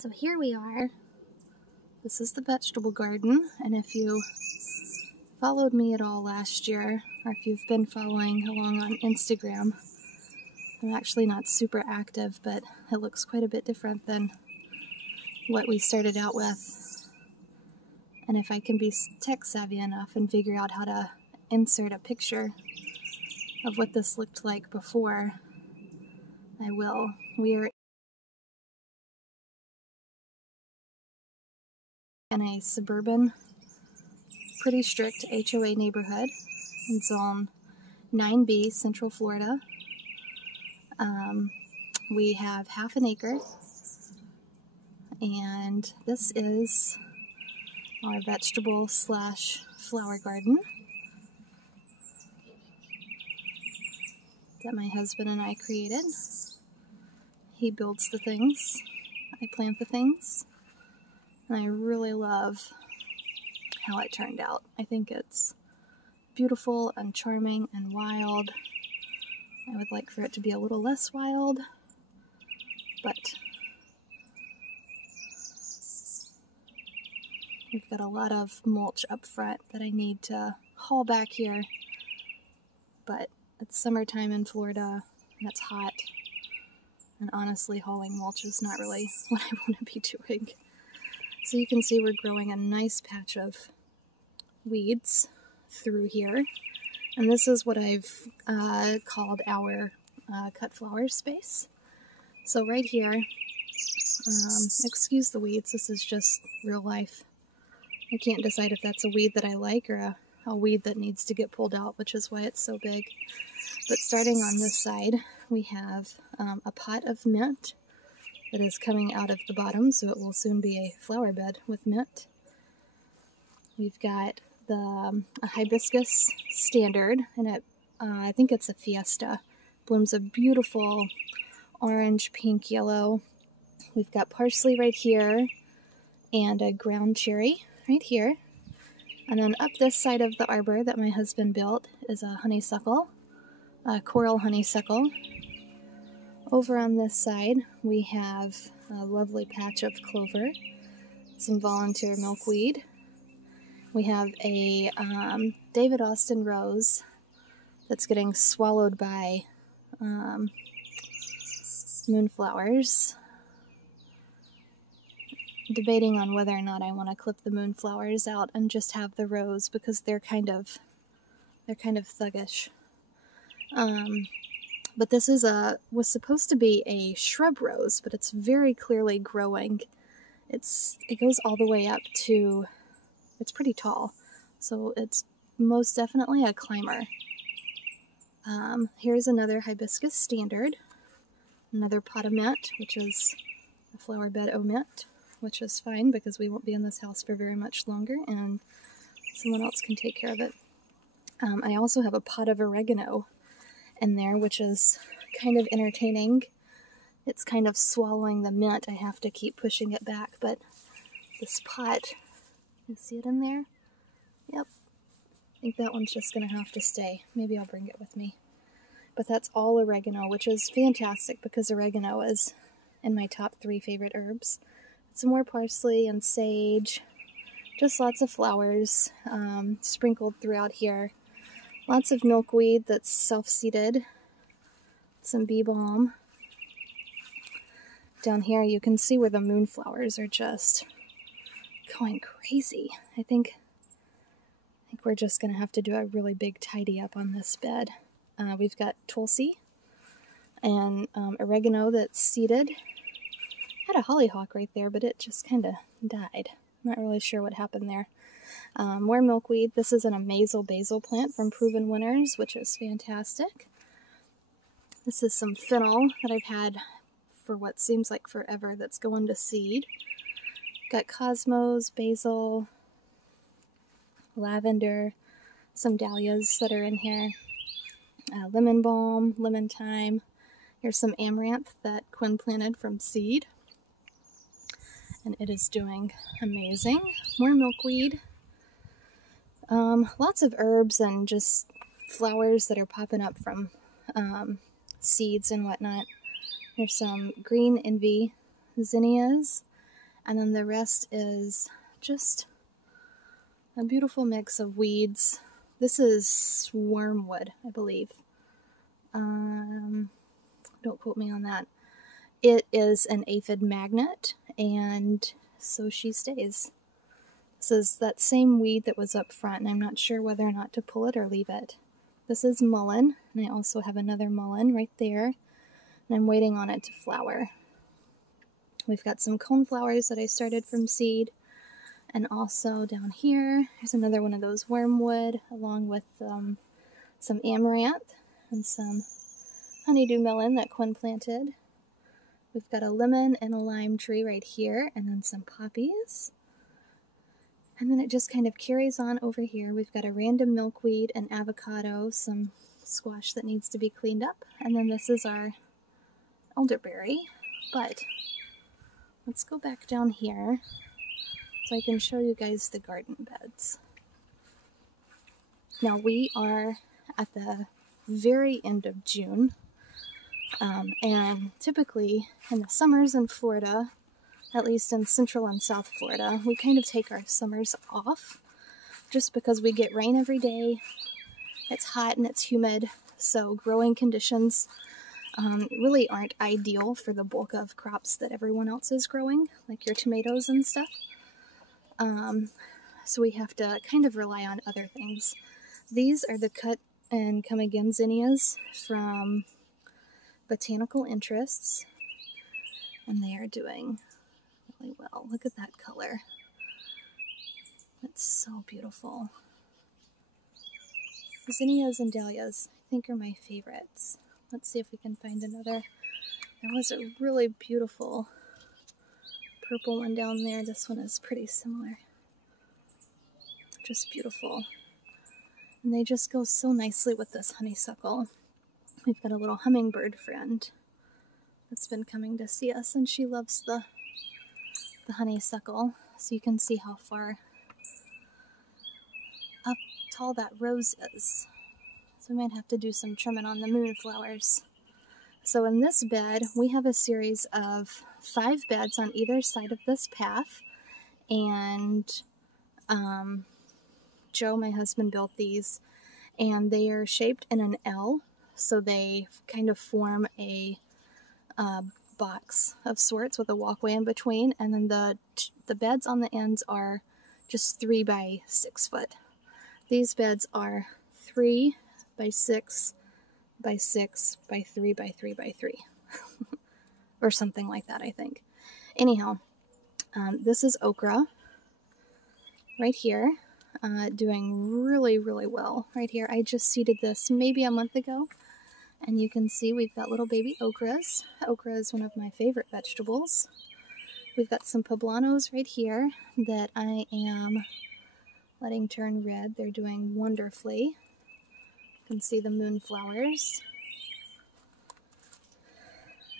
So here we are. This is the vegetable garden, and if you followed me at all last year, or if you've been following along on Instagram, I'm actually not super active, but it looks quite a bit different than what we started out with. And if I can be tech savvy enough and figure out how to insert a picture of what this looked like before, I will. We are in a suburban, pretty strict HOA neighborhood in Zone 9B, Central Florida. We have half an acre, and this is our vegetable slash flower garden that my husband and I created. He builds the things, I plant the things, and I really love how it turned out. I think it's beautiful and charming and wild. I would like for it to be a little less wild, but we've got a lot of mulch up front that I need to haul back here, but it's summertime in Florida and it's hot, and honestly hauling mulch is not really what I want to be doing. So you can see we're growing a nice patch of weeds through here, and this is what I've called our cut flower space. So right here, excuse the weeds, this is just real life. I can't decide if that's a weed that I like or a weed that needs to get pulled out, which is why it's so big. But starting on this side, we have a pot of mint that is coming out of the bottom, so it will soon be a flower bed with mint. We've got the hibiscus standard, and I think it's a Fiesta. Blooms a beautiful orange, pink, yellow. We've got parsley right here, and a ground cherry right here. And then up this side of the arbor that my husband built is a honeysuckle, a coral honeysuckle. Over on this side, we have a lovely patch of clover, some volunteer milkweed. We have a David Austin rose that's getting swallowed by moonflowers. Debating on whether or not I want to clip the moonflowers out and just have the rose, because they're kind of thuggish. But this is was supposed to be a shrub rose, but it's very clearly growing. It goes all the way up to, it's pretty tall, so it's most definitely a climber. Here's another hibiscus standard, another pot of mint, which is a flower bed o' mint, which is fine because we won't be in this house for very much longer and someone else can take care of it. I also have a pot of oregano in there, which is kind of entertaining. It's kind of swallowing the mint. I have to keep pushing it back, but this pot, you see it in there? Yep. I think that one's just going to have to stay. Maybe I'll bring it with me. But that's all oregano, which is fantastic because oregano is in my top 3 favorite herbs. Some more parsley and sage, just lots of flowers sprinkled throughout here. Lots of milkweed that's self-seeded, some bee balm. Down here you can see where the moonflowers are just going crazy. I think we're just going to have to do a really big tidy up on this bed. We've got tulsi and oregano that's seeded. Had a hollyhock right there, but it just kind of died. I'm not really sure what happened there. More milkweed. This is an Amazel basil plant from Proven Winners, which is fantastic. This is some fennel that I've had for what seems like forever that's going to seed. Got cosmos, basil, lavender, some dahlias that are in here, lemon balm, lemon thyme. Here's some amaranth that Quinn planted from seed, and it is doing amazing. More milkweed. Lots of herbs and just flowers that are popping up from seeds and whatnot. There's some green envy zinnias. And then the rest is just a beautiful mix of weeds. This is wormwood, I believe. Don't quote me on that. It is an aphid magnet, and so she stays. This is that same weed that was up front, and I'm not sure whether or not to pull it or leave it. This is mullein, and I also have another mullein right there, and I'm waiting on it to flower. We've got some coneflowers that I started from seed, and also down here, there's another one of those wormwood, along with some amaranth and some honeydew melon that Quinn planted. We've got a lemon and a lime tree right here, and then some poppies. And then it just kind of carries on over here. We've got a random milkweed, an avocado, some squash that needs to be cleaned up, and then this is our elderberry. But let's go back down here so I can show you guys the garden beds. Now we are at the very end of June, and typically in the summers in Florida, at least in Central and South Florida, we kind of take our summers off just because we get rain every day. It's hot and it's humid, so growing conditions really aren't ideal for the bulk of crops that everyone else is growing, like your tomatoes and stuff. So we have to kind of rely on other things. These are the cut and come again zinnias from Botanical Interests, and they are doing really well. Look at that color. It's so beautiful. Zinnias and dahlias, I think, are my favorites. Let's see if we can find another. There was a really beautiful purple one down there. This one is pretty similar. Just beautiful. And they just go so nicely with this honeysuckle. We've got a little hummingbird friend that's been coming to see us, and she loves the honeysuckle. So you can see how far up tall that rose is. So we might have to do some trimming on the moonflowers. So in this bed, we have a series of 5 beds on either side of this path, and Joe, my husband, built these, and they are shaped in an L, so they kind of form a box of sorts with a walkway in between, and then the beds on the ends are just 3 by 6 foot. These beds are 3 by 6 by 6 by 3 by 3 by 3 or something like that, I think. Anyhow, this is okra right here, doing really, really well right here. I just seeded this maybe a month ago, and you can see we've got little baby okras. Okra is one of my favorite vegetables. We've got some poblanos right here that I am letting turn red. They're doing wonderfully. You can see the moonflowers.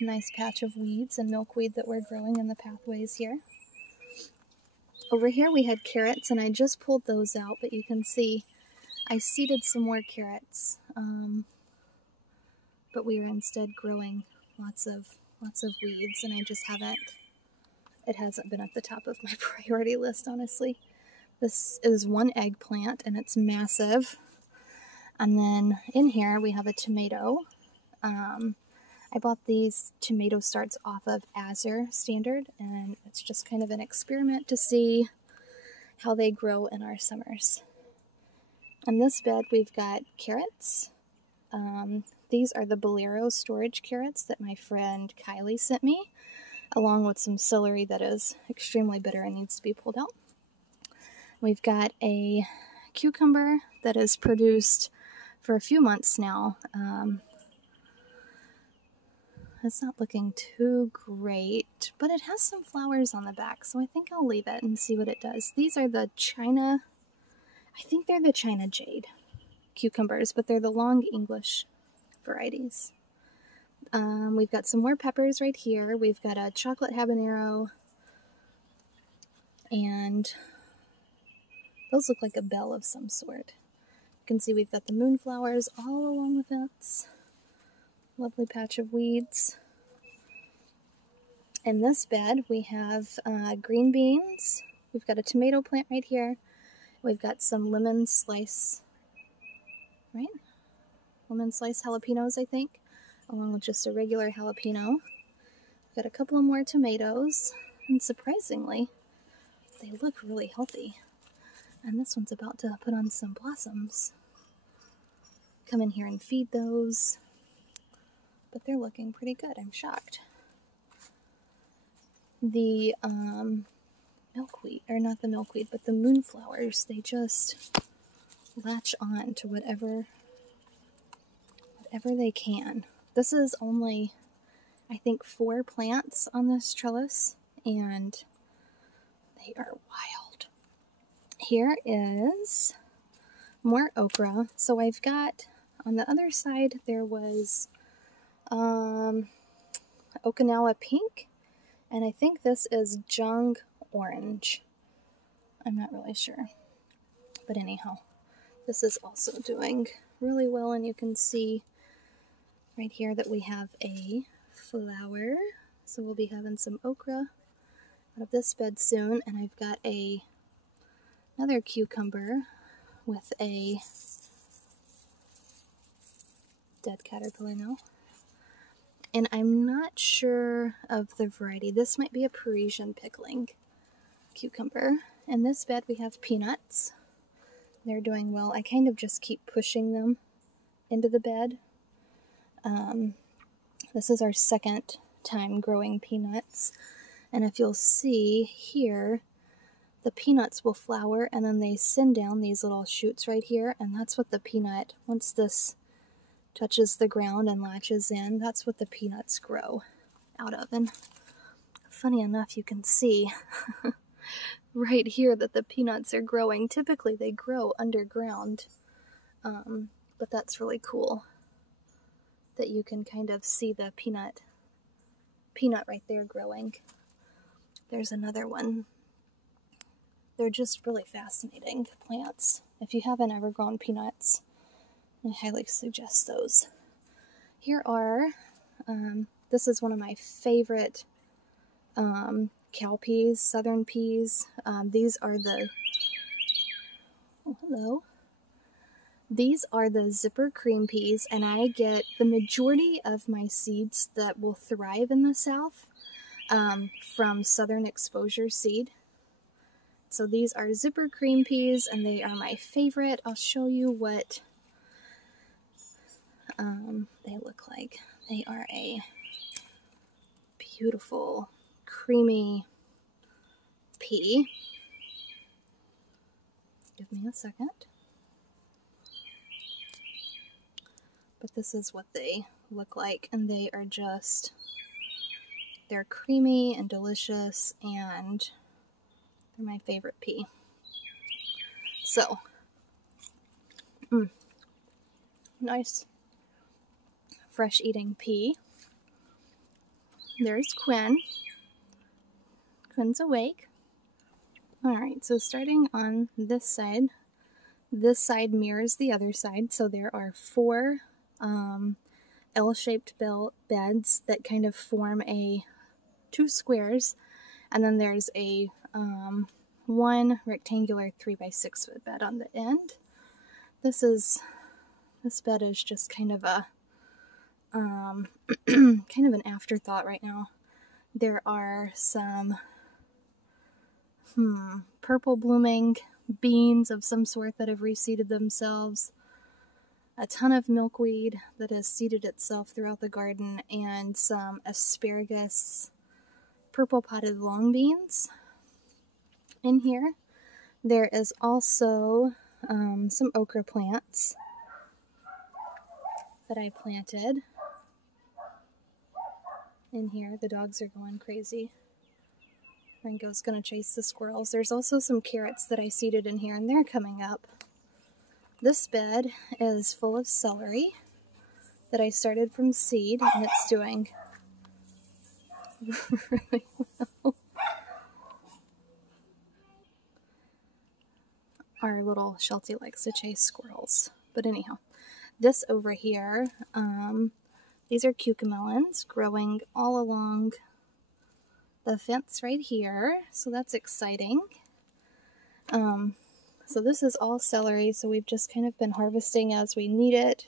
Nice patch of weeds and milkweed that we're growing in the pathways here. Over here we had carrots, and I just pulled those out, but you can see I seeded some more carrots, but we are instead growing lots of weeds, and I just it hasn't been at the top of my priority list, honestly. This is one eggplant, and it's massive. And then in here we have a tomato. I bought these tomato starts off of Azure Standard, and it's just kind of an experiment to see how they grow in our summers. On this bed we've got carrots. These are the Bolero storage carrots that my friend Kylie sent me, along with some celery that is extremely bitter and needs to be pulled out. We've got a cucumber that has produced for a few months now. It's not looking too great, but it has some flowers on the back, so I think I'll leave it and see what it does. These are the China, I think they're the China Jade cucumbers, but they're the long English varieties. We've got some more peppers right here. We've got a chocolate habanero, and those look like a bell of some sort. You can see we've got the moonflowers all along the fence. Lovely patch of weeds. In this bed, we have green beans. We've got a tomato plant right here. We've got some lemon slice, right? Lemon slice jalapenos, I think, along with just a regular jalapeno. We've got a couple of more tomatoes, and surprisingly, they look really healthy. And this one's about to put on some blossoms. Come in here and feed those, but they're looking pretty good. I'm shocked. The milkweed, or not the milkweed, but the moonflowers, they just latch on to whatever they can. This is only, I think, 4 plants on this trellis, and they are wild. Here is more okra. So I've got, on the other side, there was Okinawa pink, and I think this is Jung orange. I'm not really sure. But anyhow, this is also doing really well, and you can see right here that we have a flower. So we'll be having some okra out of this bed soon, and I've got another cucumber with a dead caterpillar now. And I'm not sure of the variety. This might be a Parisian pickling cucumber. In this bed we have peanuts. They're doing well. I kind of just keep pushing them into the bed. This is our second time growing peanuts. And if you'll see here, the peanuts will flower and then they send down these little shoots right here. And that's what the peanut, once this touches the ground and latches in, that's what the peanuts grow out of. And funny enough, you can see right here that the peanuts are growing. Typically they grow underground, but that's really cool that you can kind of see the peanut right there growing. There's another one. They're just really fascinating plants. If you haven't ever grown peanuts, I highly suggest those. Here are, this is one of my favorite cow peas, southern peas. These are the, oh, hello. These are the zipper cream peas, and I get the majority of my seeds that will thrive in the South from Southern Exposure Seed. So these are zipper cream peas, and they are my favorite. I'll show you what they look like. They are a beautiful, creamy pea. Give me a second. But this is what they look like, and they are just, they're creamy and delicious, and they're my favorite pea. So, nice fresh eating pea. There's Quinn. Quinn's awake. Alright, so starting on this side mirrors the other side, so there are 4 L-shaped beds that kind of form 2 squares, and then there's a 1 rectangular 3x6 foot bed on the end. This bed is just kind of a kind of an afterthought right now. There are some purple blooming beans of some sort that have reseeded themselves, a ton of milkweed that has seeded itself throughout the garden, and some asparagus, purple potted long beans in here. There is also some okra plants that I planted in here. The dogs are going crazy. Ringo's gonna chase the squirrels. There's also some carrots that I seeded in here, and they're coming up. This bed is full of celery that I started from seed, and it's doing really well. Our little Sheltie likes to chase squirrels. But anyhow, this over here, these are cucamelons growing all along the fence right here, so that's exciting. So this is all celery, so we've just kind of been harvesting as we need it.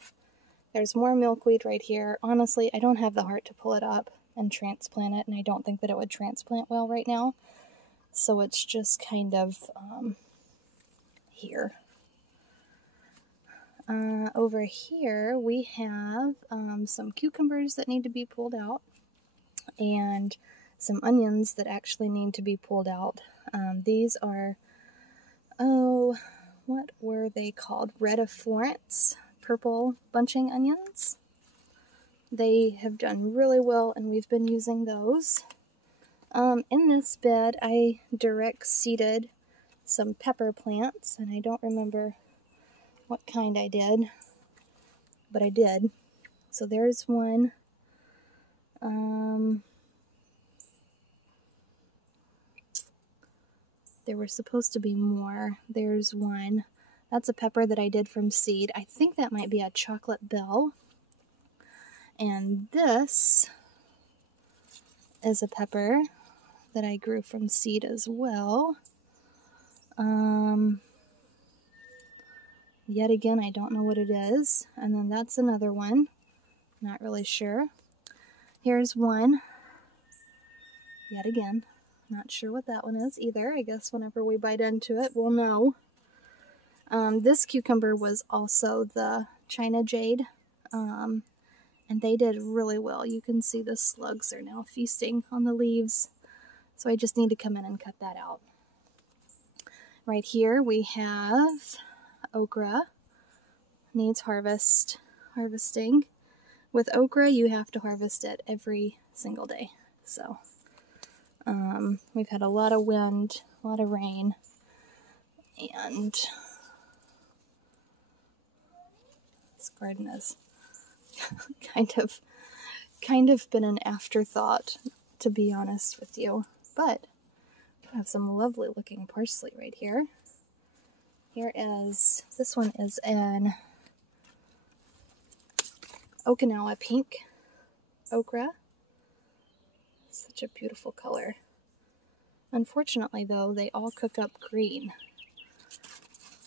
There's more milkweed right here. Honestly, I don't have the heart to pull it up and transplant it, and I don't think that it would transplant well right now. So it's just kind of here. Over here we have some cucumbers that need to be pulled out, and some onions that actually need to be pulled out. These are, oh, what were they called? Red of Florence, purple bunching onions. They have done really well, and we've been using those. In this bed, I direct seeded some pepper plants, and I don't remember what kind I did, but I did. So there's one. There were supposed to be more. There's one. That's a pepper that I did from seed. I think that might be a chocolate bell. And this is a pepper that I grew from seed as well. Yet again, I don't know what it is. And then that's another one. Not really sure. Here's one. Yet again, not sure what that one is either. I guess whenever we bite into it, we'll know. This cucumber was also the China Jade. And they did really well. You can see the slugs are now feasting on the leaves. So I just need to come in and cut that out. Right here we have okra. Needs harvesting. With okra, you have to harvest it every single day. So we've had a lot of wind, a lot of rain, and this garden is kind of been an afterthought, to be honest with you. But I have some lovely looking parsley right here. This one is an Okinawa pink okra. Such a beautiful color. Unfortunately though, they all cook up green,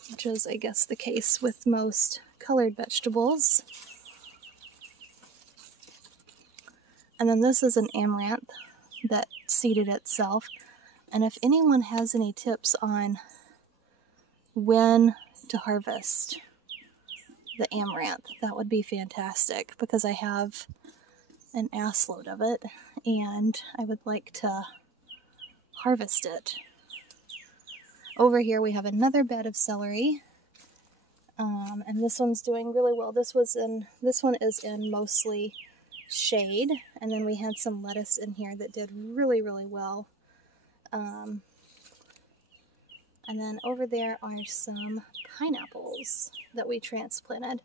which is, I guess, the case with most colored vegetables. And then this is an amaranth that seeded itself. And if anyone has any tips on when to harvest the amaranth, that would be fantastic, because I have an assload of it and I would like to harvest it. Over here we have another bed of celery, and this one's doing really well. This one is in mostly shade, and then we had some lettuce in here that did really well. And then over there are some pineapples that we transplanted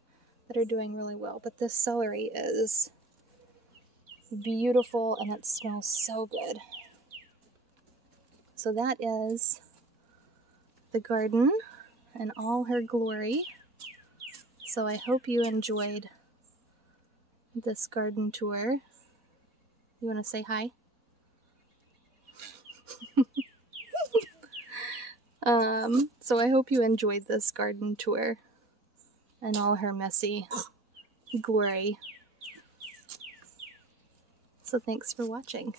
that are doing really well. But this celery is beautiful and it smells so good. So that is the garden in all her glory. So I hope you enjoyed this garden tour. You want to say hi? So I hope you enjoyed this garden tour and all her messy glory. So thanks for watching.